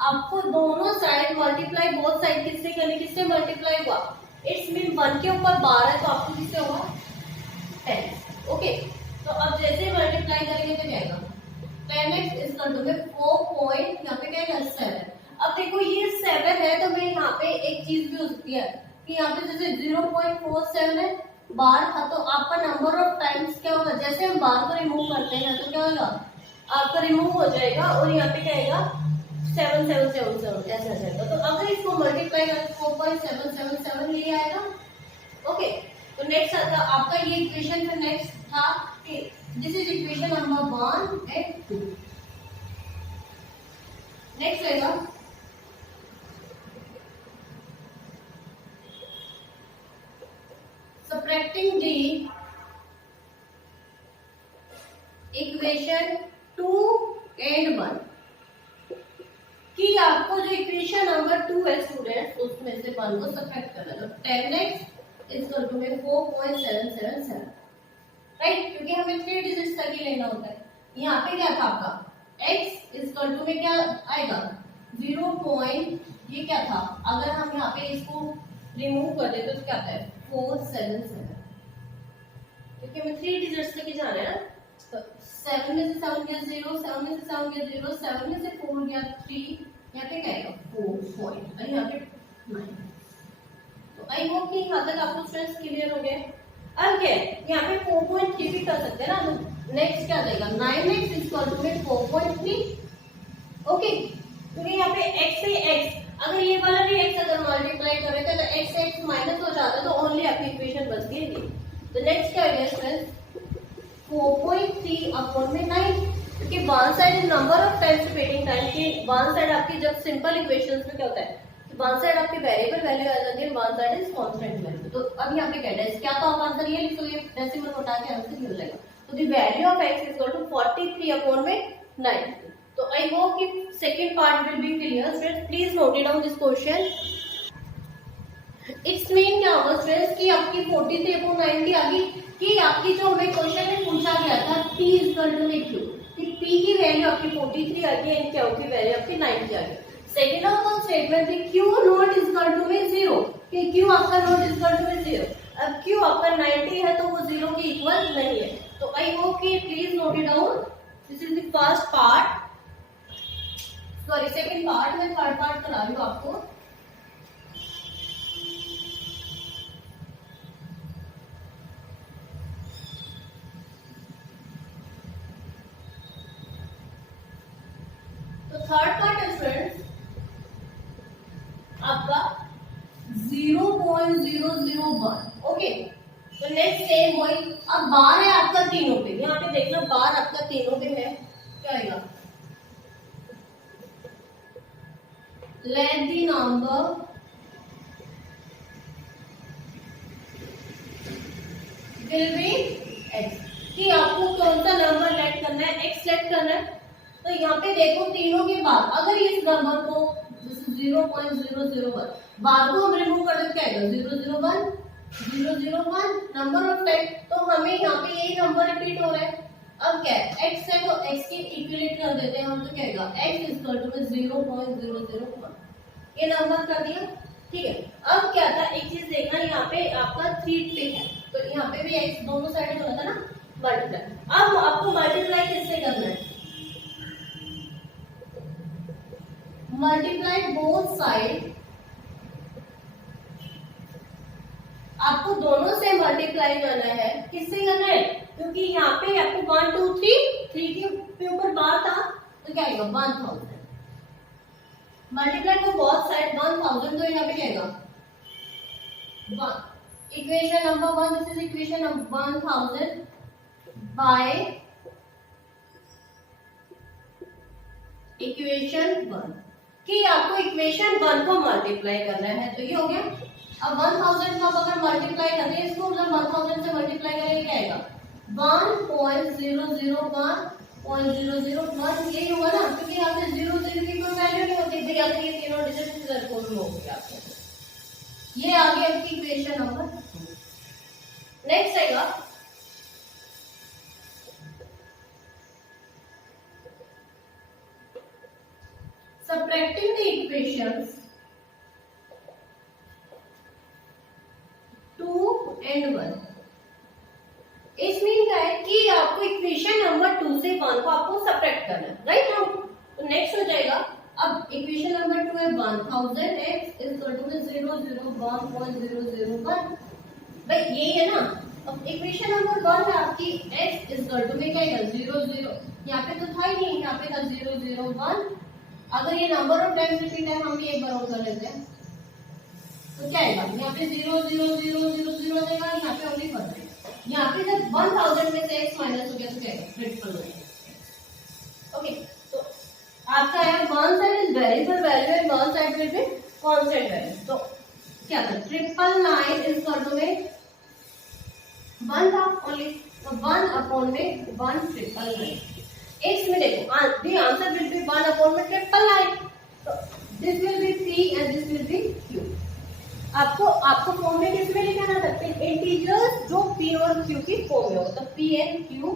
आपको दोनों साइड मल्टीप्लाई बोथ साइड किससे करनी, किससे मल्टीप्लाई हुआ, इट्स मीन 1 के ऊपर बार है तो आपको किससे होगा 10, ओके। तो अब जैसे मल्टीप्लाई करेंगे तो क्या आएगा 10x इज इक्वल टू में 4 पॉइंट, यहाँ पे क्या है 7। अब देखो ये 7 है, तो मैं यहाँ पे एक चीज भी हो सकती है कि यहाँ पे जैसे 0.47 है, बार था, तो आपका नंबर ऑफ टाइम्स क्या होगा, जैसे हम बार को रिमूव करते हैं तो क्या होगा आपका रिमूव हो जाएगा, और यहाँ पे क्या आएगा 7777 ऐसा आ जाएगा। तो अगर इसको मल्टीप्लाई करें 4.777 ये आएगा, ओके। तो नेक्स्ट आता आपका ये इक्वेशन फिर नेक्स्ट था कि this is equation number 1 and 2। Next आएगा subtracting the equation 2 and 1। कि आपको जो इक्वेशन नंबर 2 है स्टूडेंट, उसमें से 1 को सब्ट्रैक्ट करना है। तो 10x इक्वल टू में 4.777, राइट, क्योंकि हमें 3 डिजिट्स तक ही लेना होता है। यहाँ पे क्या था आपका x इक्वल टू में क्या आएगा 0. ये क्या था, अगर हम यहाँ पे इसको रिमूव कर दे तो क्या आता है 477, क्योंकि हमें 3 डिजिट्स तक ही जाना है ना। तो 7 में से 7 गया 0, 7 में से 7 गया 0, 7 में से 4 गया 3, यहाँ पे क्या आएगा 4 पॉइंट, और यहाँ पे 9। तो आई होप कि यहाँ तक आपको स्ट्रेस क्लियर हो गया। अब क्या है, यहाँ पे 4.3 भी कर सकते हैं ना। तो नेक्स्ट क्या जाएगा 9x इक्वल टू में 4.3, ओके, क्योंकि यहाँ पे x से x, अगर ये वाला भी x अगर मल्टीप्लाई करें तो x से x माइनस हो जाता है, तो ओनली आपकी इक्वेशन बच गई। तो नेक्स्ट क्या है स्टूडेंट 4.3 अपॉन में 9, क्योंकि one side is number of times repeating time की। वन साइड आपकी जब सिंपल इक्वेशंस में क्या होता है कि वन साइड आपकी वेरिएबल वैल्यू आ जाती है, one side is constant value. तो अब यहाँ पे क्या तो आप आंसर ये लिख लो, डेसिमल हटा के आंसर मिल जाएगा। तो the value of x equal to 43 upon में 9। तो आई होप कि second part will be clear students, please note it down this question. It's mean क्या होगा स्टूडेंट्स कि आपकी 43 अपॉन 90 आ गई, कि आपकी जो हमें क्वेश्चन में पूछा गया था p इक्वल टू में q, कि p की वैल्यू आपकी 43 आ गई एंड q की वैल्यू आपकी 90 आ गई। सेकंड ऑफ ऑल स्टेटमेंट थी q नॉट इक्वल टू में 0, कि q आपका नॉट इक्वल टू में 0। अब q आपका 90 है तो वो 0 के इक्वल नहीं है। तो आई होप कि please note it down, this is the first part, sorry second part, मैं थर्ड पार्ट करा रही हूँ आपको। तो थर्ड पार्ट है फ्रेंड्स आपका 0.001, ओके। तो नेक्स्ट सेम वही, अब बार है आपका तीनों पे, यहाँ पे देखना बार आपका तीनों पे है, क्या आएगा let the number will be x, कि आपको कौन सा नंबर लेट करना है, x लेट करना है। तो यहाँ पे देखो तीनों के बाद अगर इस नंबर को 0.001 बार को हम रिमूव कर देते क्या आएगा 001 001 नंबर ऑफ टाइम। तो हमें यहाँ पे यही नंबर रिपीट हो रहा है। अब क्या है x है तो x के इक्विवेलेंट कर देते हैं हम, तो क्या आएगा x इक्वल टू 0.001, ये नंबर कर दिया, ठीक है। अब क्या था एक चीज देखना, यहाँ पे आपका 3 टिक है, तो यहाँ पे भी x दोनों साइड होता था ना मल्टीप्लाई। अब आपको मल्टीप्लाई किससे करना है, मल्टीप्लाई बोथ साइड, आपको दोनों से मल्टीप्लाई करना है। किससे करना है, क्योंकि यहाँ पे आपको 1 2 3 के ऊपर बार था, तो क्या आएगा 1000 मल्टीप्लाई को बोथ साइड 1000, तो यहाँ पे क्या आएगा equation number 1, this is equation number 1000 by equation 1, कि आपको इक्वेशन 1 को मल्टीप्लाई करना है। तो ये हो गया। अब 1000 को अगर मल्टीप्लाई करते हैं, इसको मतलब 1000 से मल्टीप्लाई करेंगे क्या आएगा 1.001 यही होगा ना, क्योंकि यहाँ पे 0 0 की कोई वैल्यू नहीं होती भाई, अगर ये तीनों डिजिट इधर को हो गया आपको। ये आ गया आपकी इक्वेशन नंबर। नेक्स्ट आएगा subtracting the equations 2 and 1। इसमें क्या है कि आपको इक्वेशन नंबर 2 से 1 को आपको सब्ट्रैक्ट करना है, राइट नाउ। तो नेक्स्ट हो जाएगा, अब इक्वेशन नंबर 2 है 1000x इक्वल टू 001.001, भाई यही है ना। अब इक्वेशन नंबर 1 है आपकी x इक्वल टू में क्या है 00, यहाँ पे तो था ही नहीं, यहाँ पे था 001। अगर ये नंबर ऑफ टाइम्स रिपीट है, हम भी एक बार और कर लेते हैं, तो क्या आएगा यहाँ पे 0 0 0 0 0 देगा, यहाँ पे ओनली 1 है। यहाँ पे जब 1000 में से x माइनस हो गया तो क्या आएगा ट्रिपल हो। ओके, तो आपका है one side is variable value and one side will be constant value. तो क्या था 999 इज इक्वल टू में 1 था ओनली, तो 1 अपॉन में 1 999। इसमें देखो the answer will be 1 upon में 999। तो आपको फॉर्म में किसमें लिखा था, इंटीजर्स जो पी और क्यू की फॉर्म में हो, तो पी एंड क्यू,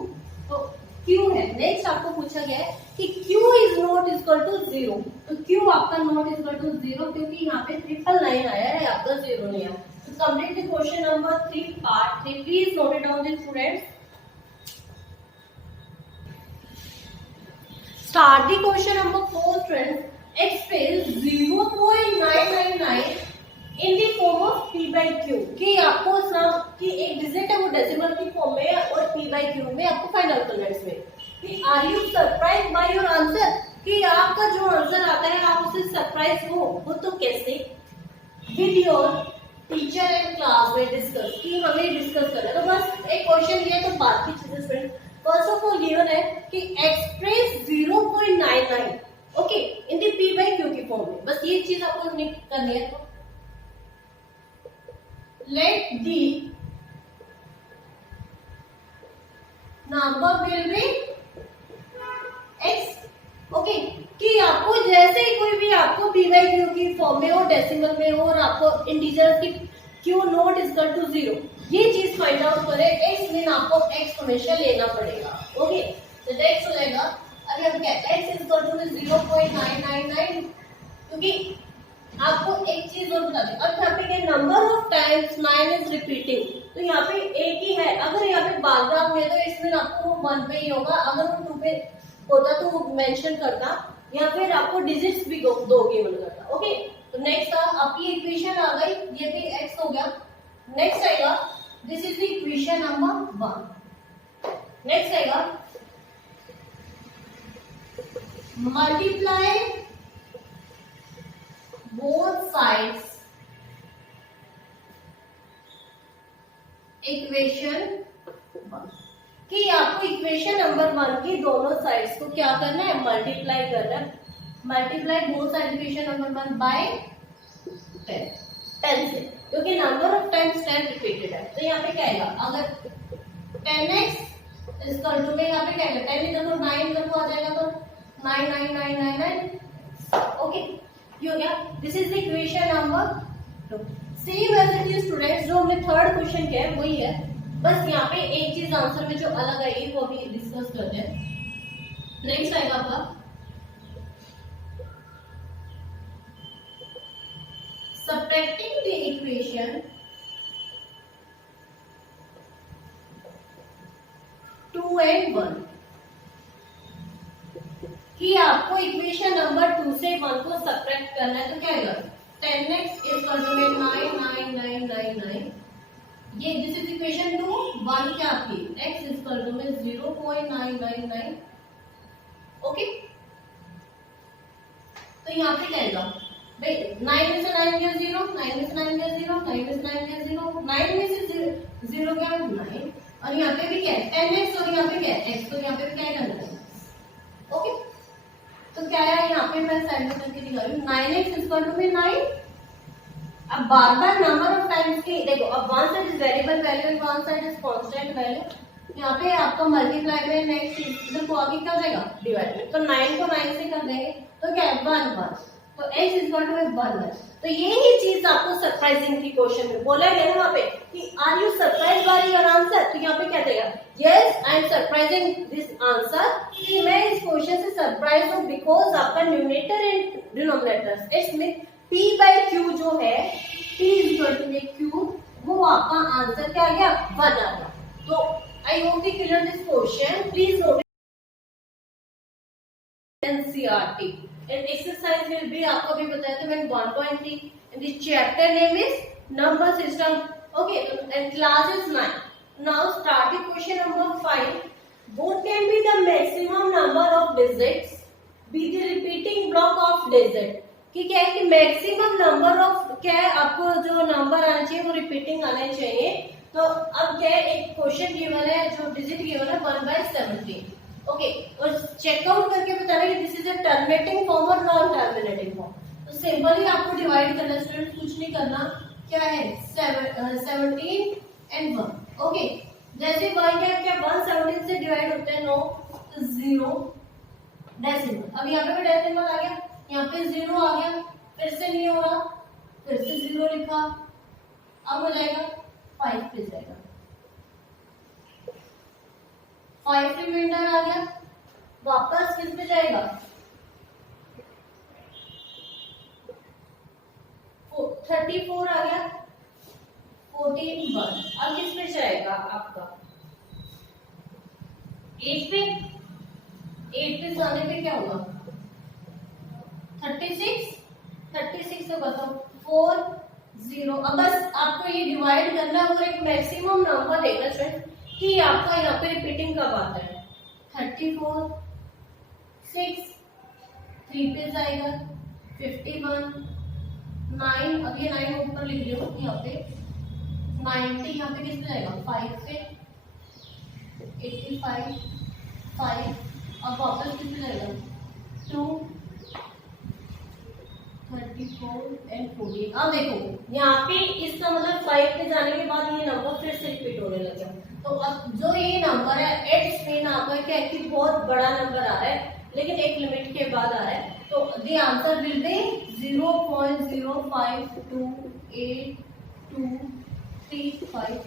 तो क्यू है। नेक्स्ट आपको पूछा गया है कि Q is not equal to 0, तो क्यू आपका नॉट इक्वल टू 0 क्योंकि यहाँ पे 999 आया है, आपका 0 नहीं आया। तो complete the question number 3 part 3, please note it down students. Start the question number 4 friends. Express 0.999 in the form of p by q, कि आपको कि एक डिजिट है वो डेसिमल की फॉर्म में है और p by q में आपको फाइंड आउट करना है इसमें। Are you surprise by your answer, कि आपका जो आंसर आता है आप उससे सरप्राइज हो तो कैसे? With your teacher and class में डिस्कस, कि हमें डिस्कस करना है। तो बस एक क्वेश्चन दिया तो बात की चीजें friends. First of all given है कि express 0.99 okay in the p by q की फॉर्म में, बस ये चीज आपको करनी है। तो let the number will be x, okay, कि आपको जैसे ही कोई भी आपको p by q की फॉर्म में हो, डेसिमल में हो और आपको इंटीजर की q नॉट इक्वल टू 0 ये चीज फाइंड आउट करे, x मीन आपको x हमेशा लेना पड़ेगा। ओके, तो x हो जाएगा, अरे अब क्या x इज इक्वल टू 0.999, क्योंकि आपको एक चीज और बता दें, अब यहाँ पे number of times 9 is repeating, तो यहाँ पे एक ही है। अगर यहाँ पे बारग्राफ में तो इसमें आपको 1 पे ही होगा, अगर वो 2 पे होता तो वो मेंशन करता, या फिर आपको डिजिट्स भी दो गिवन करता। ओके, तो नेक्स्ट आपकी इक्वेशन आ गई, ये भी x हो गया। नेक्स्ट आएगा, this is the equation number 1। Next आएगा मल्टीप्लाई बोथ साइड्स इक्वेशन 1, कि आपको इक्वेशन नंबर 1 की दोनों साइड्स को क्या करना है, मल्टीप्लाई करना है। Multiply both side equation number 1 by 10 से, क्योंकि नंबर ऑफ टाइम्स 10 रिपीटेड है। तो यहाँ पे क्या आएगा, अगर 10x इक्वल टू में यहाँ पे क्या आएगा, 10 इधर को 9 इधर को आ जाएगा तो 99999, ओके, ये हो गया। This is the equation number 2। Same as it is students, जो हमने थर्ड क्वेश्चन किया है वही है, बस यहाँ पे एक चीज आंसर में जो अलग आई वो भी डिस्कस करते हैं। नेक्स्ट आएगा आपका subtracting the equation 2 and 1, कि आपको इक्वेशन नंबर 2 से 1 को सब्ट्रैक्ट करना है। तो क्या आएगा, 10x इक्वल टू 99999, ये दिस इज इक्वेशन 2। 1 क्या आपकी x इक्वल टू 0.999, ओके। तो यहाँ पे क्या आएगा भाई, 9 में से 9 गया 0, 9 में से 9 गया 0, 9 में से 9 गया 0, 9 में से 0 गया 9, और यहाँ पे भी क्या है 10x, और यहाँ पे क्या है x, तो यहाँ पे भी क्या है करना है, ओके। तो क्या है यहाँ पे मैं साइड में करके दिखा रही हूँ, 9x इक्वल टू में 9। अब बार बार नंबर ऑफ टाइम्स की देखो, अब one side is variable value and one side is constant value. यहाँ पे आपका मल्टीप्लाई में नेक्स्ट इधर को आगे क्या हो जाएगा, डिवाइड में, तो 9 को 9 से कर देंगे तो क्या है 1 1, तो x इक्वल टू 1 है। तो यही चीज आपको सरप्राइजिंग की क्वेश्चन में बोला गया है वहां पे कि are you surprise by your answer, तो यहाँ पे क्या देगा, yes I am surprising this answer, कि मैं इस क्वेश्चन से सरप्राइज हूँ बिकॉज आपका न्यूमरेटर एंड डिनोमिनेटर इसमें p बाय q जो है, p इक्वल टू q, वो आपका आंसर क्या आ गया 1 आ गया। तो I hope you clear this question, please note NCERT and exercise will be आपको भी बताया था मैंने 1.3 and the chapter name is number system, okay, and class is 9. Now start the question number 5. What can be the maximum number of digits be the repeating block of digit, कि क्या है कि maximum number of क्या है, आपको जो number आना चाहिए वो रिपीटिंग आने चाहिए। तो अब क्या है, एक क्वेश्चन गिवन है, जो डिजिट गिवन है 1/17, ओके, और चेकआउट करके बताना कि this is a terminating form और नॉन टर्मिनेटिंग फॉर्म। तो सिंपली आपको डिवाइड करना है स्टूडेंट, कुछ नहीं करना, क्या है 17 एंड 1, ओके। जैसे 1 क्या 1 17 से डिवाइड होते हैं 9, तो 0 डेसिमल, अब यहाँ पे डेसिमल आ गया, यहाँ पे 0 आ गया, फिर से नहीं हो रहा, फिर से 0 लिखा, अब हो जाएगा 5 पे जाएगा, 5 रिमाइंडर आ गया, वापस किस पे जाएगा 34 आ गया, 14 1। अब किस पे जाएगा आपका 8 पे, 8 पे जाने पे क्या होगा 36, 36 होगा तो 4 0। अब बस आपको ये डिवाइड करना है और एक मैक्सिमम नंबर देखना स्टूडेंट कि आपका यहाँ पे रिपीटिंग कब आता है। 34 6 3 पे जाएगा 51 9, अब ये 9 ऊपर लिख लो यहाँ पे 90, यहाँ पे किस पे जाएगा 5 पे 85 5, अब वापस किस पे जाएगा 2 34 एंड 14। अब देखो यहाँ पे इसका मतलब 5 पे जाने के बाद ये नंबर फिर से रिपीट होने लग गया। तो अब जो ये नंबर है एट में आपका क्या है कि बहुत बड़ा नंबर आ रहा है लेकिन एक लिमिट के बाद आ रहा है, तो द आंसर विल बी 0.0528235।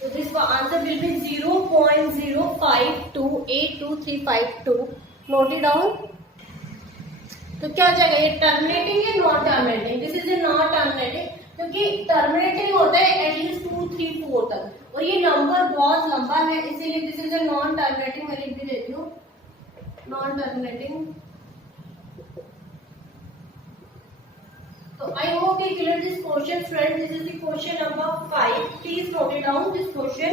तो this answer will be 0.0528235। Note it down. तो क्या हो जाएगा ये टर्मिनेटिंग या non terminating? This is A not terminating क्योंकि टर्मिनेटिंग होता है एटलीस्ट 2 3 4 तक और ये नंबर बहुत लंबा है इसीलिए this is a non terminating. मैं लिख भी देती हूँ non terminating. So I hope you clear this question, friends. This is the question number 5. Please note it down. This question.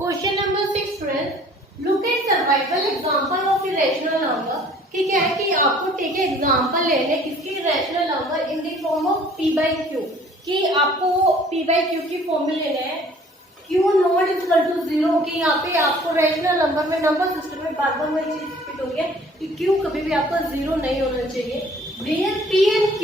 Question number 6, friends. Look at survival example of irrational number. कि क्या है कि आपको take example लेने किसकी rational number in the form of p by q, कि आपको p by q की फॉर्म में लेना है q नॉट इक्वल टू 0, कि यहाँ पे आपको रैशनल नंबर में नंबर सिस्टम में बार बार वही चीज रिपीट हो गया कि q कभी भी आपका 0 नहीं होना चाहिए। Where p and q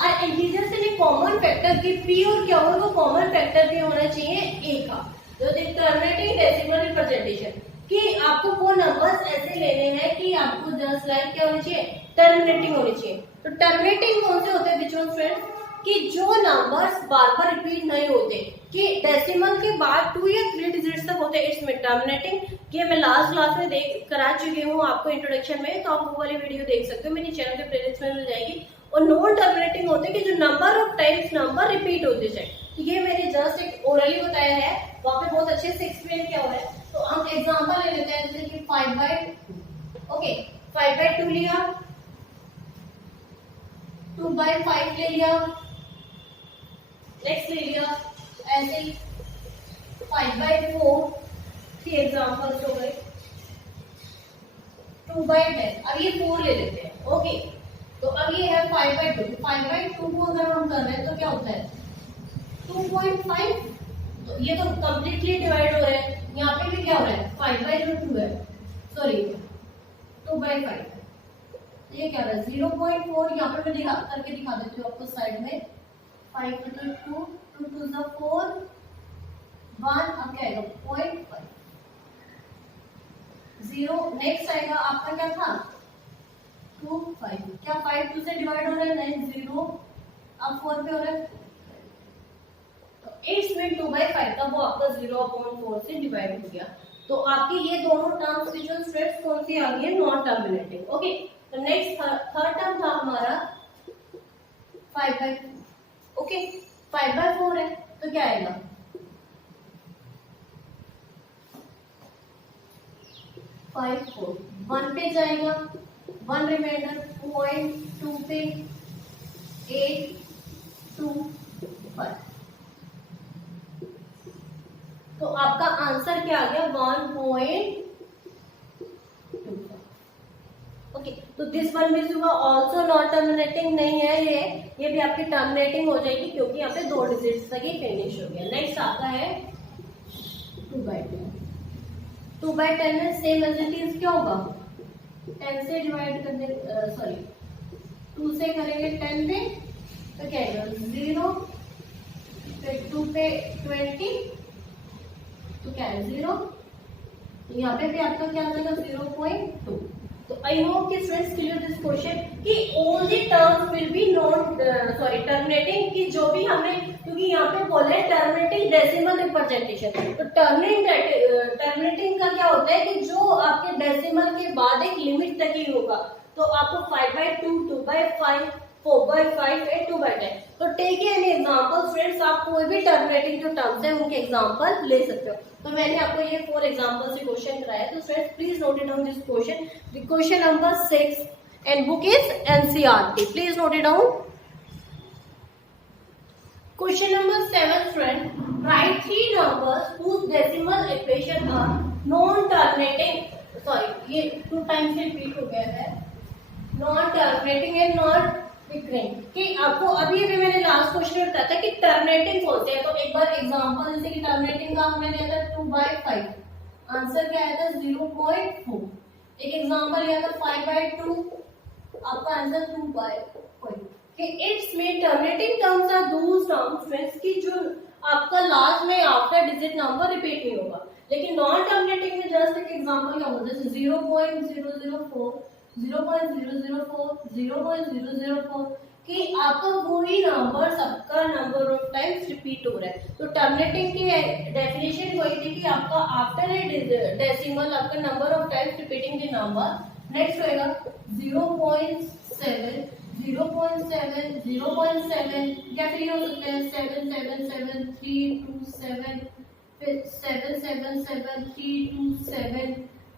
are integers in a common factor, कि p और q वो कॉमन फैक्टर भी होना चाहिए a का। तो टर्मिनेटिंग डेसिमल रिप्रेजेंटेशन कि आपको वो नंबर्स ऐसे लेने हैं कि आपको जस्ट लाइक क्या होनी चाहिए टर्मिनेटिंग होनी चाहिए। तो टर्मिनेटिंग कौन से होते हैं बच्चों फ्रेंड्स, कि जो नंबर्स बार बार रिपीट नहीं होते, कि डेसिमल के बाद 2 या 3 डिजिट्स तक होते हैं, इट्स में टर्मिनेटिंग। कि मैं लास्ट क्लास में करा चुकी हूँ आपको इंट्रोडक्शन में, तो आप वो वाली वीडियो देख सकते हो, मेरे चैनल के प्लेलिस्ट में मिल जाएगी। और नॉन टर्मिनेटिंग होते हैं कि जो number of times number repeat होते जाए। तो ये मैंने जस्ट एक ओरली बताया है, वहाँ पे बहुत अच्छे से एक्सप्लेन किया हुआ है। तो हम एग्जांपल ले लेते हैं, जैसे कि 5/2 ओके 5/2 लिया, 2/5 ले लिया, नेक्स्ट ले लिया ऐसे ही 5/4, 3 एग्जांपल्स हो गए, 2/10। अब ये 4 ले लेते हैं ओके। तो अब ये है 5/2, 5/2 को अगर हम कर रहे हैं तो क्या होता है 2.5। तो ये तो कंप्लीटली डिवाइड हो रहे हैं, यहाँ पे भी क्या हो रहा है 5/2 है, सॉरी 2/5। ये क्या हो रहा है 0.4, यहाँ पे मैं करके दिखा देती हूँ आपको साइड में। 5 to 2, 2 to the 4, 1, अब क्या आएगा 0.5, 0। नेक्स्ट आएगा आपका क्या था 2 5, क्या 5 2 से डिवाइड हो रहा है नहीं 0, अब 4 पे हो रहा है, तो 8 में 2/5 का वो आपका 0/4 से डिवाइड हो गया। तो आपकी ये दोनों टर्म्स विजुअल स्ट्रेट्स कौन सी आ गई है नॉन टर्मिनेटिंग ओके। तो नेक्स्ट थर्ड टर्म था हमारा 5/2 ओके 5/4 है, तो क्या आएगा 5/4, 1 पे जाएगा 1 रिमाइंडर 0.2 पे 8 2 5। तो आपका आंसर क्या आ गया 1.25 ओके। तो दिस वन भी ऑल्सो नॉन टर्मिनेटिंग नहीं है, ये भी आपकी टर्मिनेटिंग हो जाएगी क्योंकि यहाँ पे 2 डिजिट्स तक ही फिनिश हो गया। नेक्स्ट आपका है 2/10, 2/10 में सेम एज इट इज क्या होगा 10 से डिवाइड कर दे, सॉरी 2 से करेंगे 10 पे तो क्या आएगा 0, फिर 2 पे 20 तो क्या है 0, यहाँ पे भी आपका क्या आ जाएगा 0.2। तो आई होप कि स्टूडेंट्स क्लियर दिस क्वेश्चन कि all the terms will be non terminating, कि जो भी हमने, क्योंकि यहाँ पे बोले टर्मिनेटिंग डेसिमल रिप्रेजेंटेशन, तो टर्मिनेटिंग का क्या होता है कि जो आपके डेसिमल के बाद एक लिमिट तक ही होगा, तो आपको 5/2, 2/5, 4/5 और 2/10। तो टेक एन एग्जांपल स्टूडेंट्स, आप कोई भी टर्मिनेटिंग जो टर्म्स है उनके एग्जांपल ले सकते हो। तो मैंने आपको ये 4 एग्जांपल से क्वेश्चन कराया, तो students please note it down this question. The question number 6 and book is NCERT, please note it down. Question number 7 friend, right 3 numbers whose decimal equation are non terminating, sorry ये 2 times repeat हो गया है, non terminating and not recurring, कि आपको अभी भी मैंने last question में बताया था कि टर्मिनेटिंग होते हैं। तो एक बार एग्जांपल, जैसे कि टर्मिनेटिंग का हमने लिया था 2/5, आंसर क्या आया था 0.4। एक एग्जांपल लिया था 5/2, आपका आंसर 2/5। कि इट्स में terminating terms are those terms friends की जो आपका लास्ट में आफ्टर डिजिट नंबर रिपीट नहीं होगा। लेकिन नॉन टर्मिनेटिंग में जस्ट एक एग्जांपल क्या होता है 0.004, 0.004, 0.004, कि आपका वही नंबर सबका नंबर ऑफ टाइम्स रिपीट हो रहा है। तो टर्मिनेटिंग की डेफिनेशन वही थी कि आपका आफ्टर ए डेसिमल आपका number of times repeating the number. Next होएगा 0.7, 0.7, 0.7, या फिर हो सकता है 7, 7, 7, 3, 2, 7, फिर 7, 7, 7, 3, 2, 7,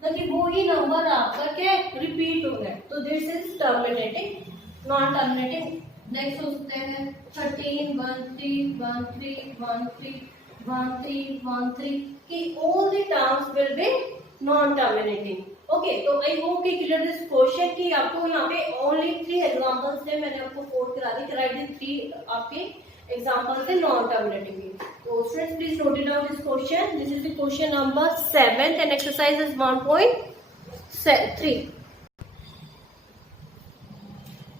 ताकि वो ही नंबर आपका क्या रिपीट हो रहा है। तो this is terminating, non terminating. Next हो सकते हैं 13, 1, 3, 1, 3, 1, 3, 1, 3, 1, 3, कि all the terms will be non terminating. Okay, तो आई होप कि क्लियर दिस क्वेश्चन कि आपको यहाँ पे ओनली 3 एग्जांपल्स थे, मैंने आपको 4 करा दी, राइट दी 3 आपके एग्जांपल्स है नॉन टर्मिनेटिंग की। तो students please note it down this question. This is the question number 7 and exercise is 1.3।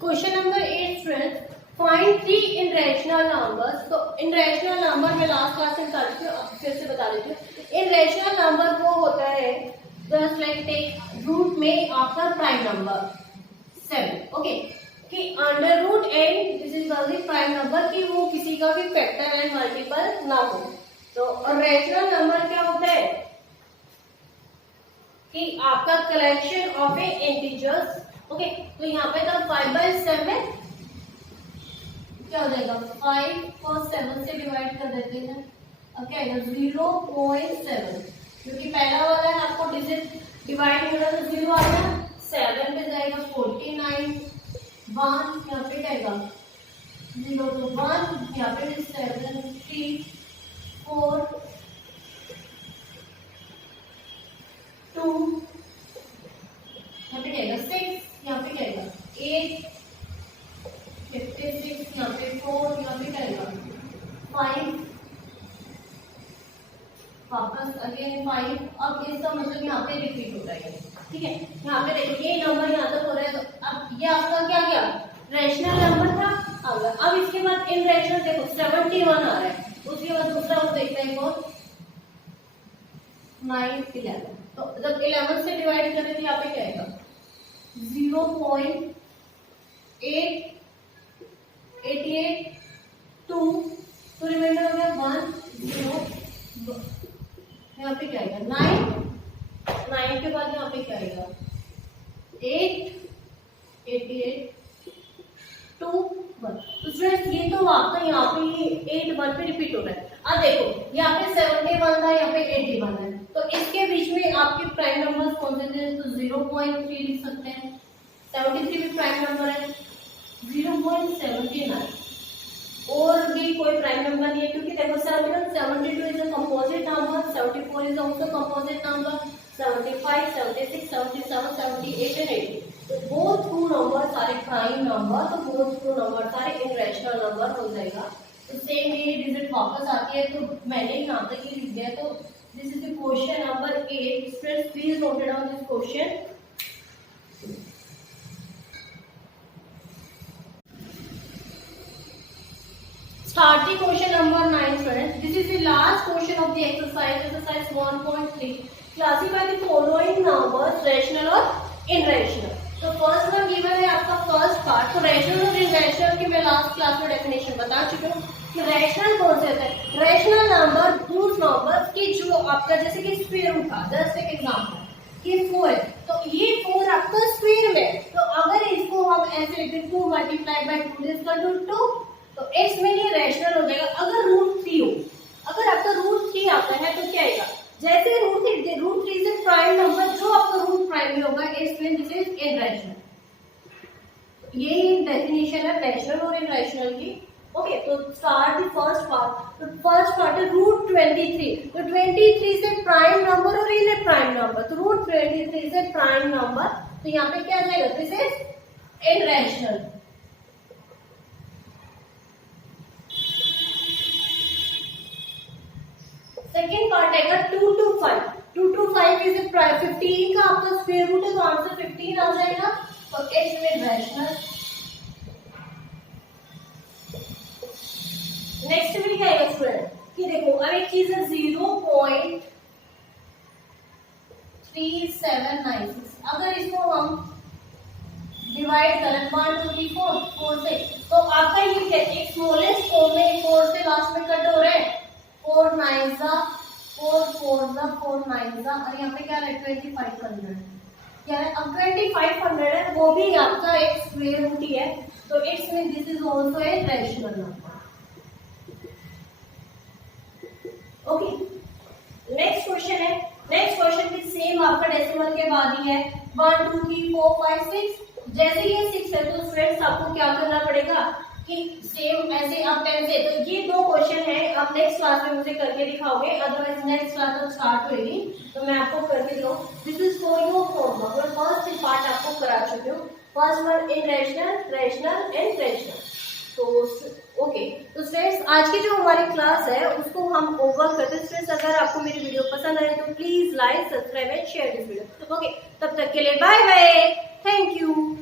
Question number 8 students, find 3 irrational numbers. तो इनरेशनल नंबर मैं लास्ट क्लास में बता देती हूँ, फिर से बता देती हूँ। इनरेशनल नंबर वो होता है जस्ट लाइक टेक रूट में आपका प्राइम नंबर 7, ओके, कि under root and this is the prime number, कि वो किसी का भी फैक्टर एंड मल्टीपल ना हो। तो रेशनल नंबर क्या होता है कि आपका collection of A integers. Okay, तो यहाँ पे तो 5/7 क्या हो जाएगा, 5 को 7 से डिवाइड कर देते हैं, अब क्या आएगा 0.7, क्योंकि पहला वाला है आपको डिजिट डिवाइड हो रहा है तो 0 आ गया, 7 पे जाएगा 49, 1 यहाँ पे क्या आएगा 0 तो 1, यहाँ पे 7, 3, 4, 2, यहाँ पे क्या आएगा 6, यहाँ पे क्या आएगा 8, 56, यहाँ पे 4, यहाँ पे क्या आएगा 5, वापस अगेन 5। अब इसका मतलब यहाँ पे रिपीट हो रहा है, ठीक है। यहाँ पे देखो ये नंबर यहाँ तक हो रहा है, तो अब ये आपका क्या गया रेशनल नंबर था, अब इसके बाद इन रेशनल देखो 71 आ रहा है, उसके बाद दूसरा वो देखते हैं कौन 9, 11। तो जब 11 से डिवाइड करें तो यहाँ पे क्या आएगा 0.888, 2, तो रिमाइंडर हो गया 1, 0, यहाँ पे क्या आएगा 9 के बाद यहाँ पे क्या आएगा 8, 88, 2, 1। तो स्टूडेंट्स ये तो आपका यहाँ पे ये 8 1 पे रिपीट हो रहा है। अब देखो यहाँ पे 71 था, यहाँ पे 81 है, तो इसके बीच में आपके प्राइम नंबर्स कौन से थे, तो 0.3 लिख सकते हैं। 73 भी प्राइम नंबर है, 0.79 और भी कोई प्राइम नंबर नहीं है, क्योंकि देखो 72 is a composite number, 74 is also composite number, 75, 76, 77, 78 and 80। तो बोथ टू नंबर सारे प्राइम नंबर, तो बोथ टू नंबर सारे इनरेशनल नंबर हो जाएगा। तो सेम ये डिजिट वापस आती है, तो मैंने यहाँ तक ही लिख दिया। तो this is the question number 8। Students please note down this question. Start the question number 9 students. This is the last question of the exercise 1.3. Classify the following numbers, rational or in rational. तो first one given है आपका first part. तो rational और irrational की मैं last class में definition बता चुकी हूँ कि रैशनल कौन से होते हैं। रैशनल नंबर दूस नंबर की जो आपका जैसे कि स्क्वायर रूट था, जस्ट एक एग्जांपल कि 4 है, तो ये 4 आपका स्क्वायर में, तो अगर इसको हम ऐसे लिखते 2 multiply by 2 is equal to 2, तो एक्स में ये रैशनल हो जाएगा। अगर रूट 3 हो, अगर आपका रूट 3 आता है तो क्या आएगा, जैसे रूट 3 से प्राइम नंबर जो आपका रूट प्राइम में होगा इसमें दिस इज इनरैशनल। ये डेफिनेशन है रैशनल और इनरैशनल की। ओके, तो स्टार्ट द फर्स्ट पार्ट। तो फर्स्ट पार्ट है रूट 23। तो 23 से प्राइम नंबर और इन प्राइम नंबर, तो रूट 23 से प्राइम नंबर, तो यहाँ पे क्या जाएगा, दिस इज इनरैशनल। सेकेंड पार्ट आएगा 2 to 5। 2 to 5 इज 15 का आपका स्क्वायर रूट है, तो आंसर 15 आ जाएगा। तो एक्स में रैशनल। नेक्स्ट में क्या आएगा स्टूडेंट कि देखो अब एक चीज है 0.3796। अगर इसको हम डिवाइड करें 1 2 3 4 से, तो आपका ये क्या है, एक स्मॉलेस्ट फॉर्म में 4 से लास्ट में कट हो रहा है। 4 9 4 4 4 9 और यहाँ पे क्या है 2500 क्या है। अब 2500 है, वो भी आपका एक स्क्वायर रूट ही है, तो it's mean this is also a rational number. Okay, next question है। नेक्स्ट क्वेश्चन भी सेम आपका डेसिमल के बाद ही है। 1 2 3 4 5 6। जैसे ये 6 है तो फ्रेंड्स आपको क्या करना पड़ेगा कि सेम ऐसे आप पेन से, तो ये 2 क्वेश्चन है, आप नेक्स्ट क्लास में मुझे करके दिखाओगे, अदरवाइज नेक्स्ट क्लास जब स्टार्ट होगी तो मैं आपको करके दिखाऊँ। This is for your homework. मैं फर्स्ट पार्ट आपको करा चुकी हूँ। First one irrational, rational and rational. तो ओके, तो स्टूडेंट्स आज की जो हमारी क्लास है उसको हम ओवर करते हैं। स्टूडेंट्स अगर आपको मेरी वीडियो पसंद आए तो please like, subscribe and share this video. Okay, तब तक के लिए बाय बाय, थैंक यू।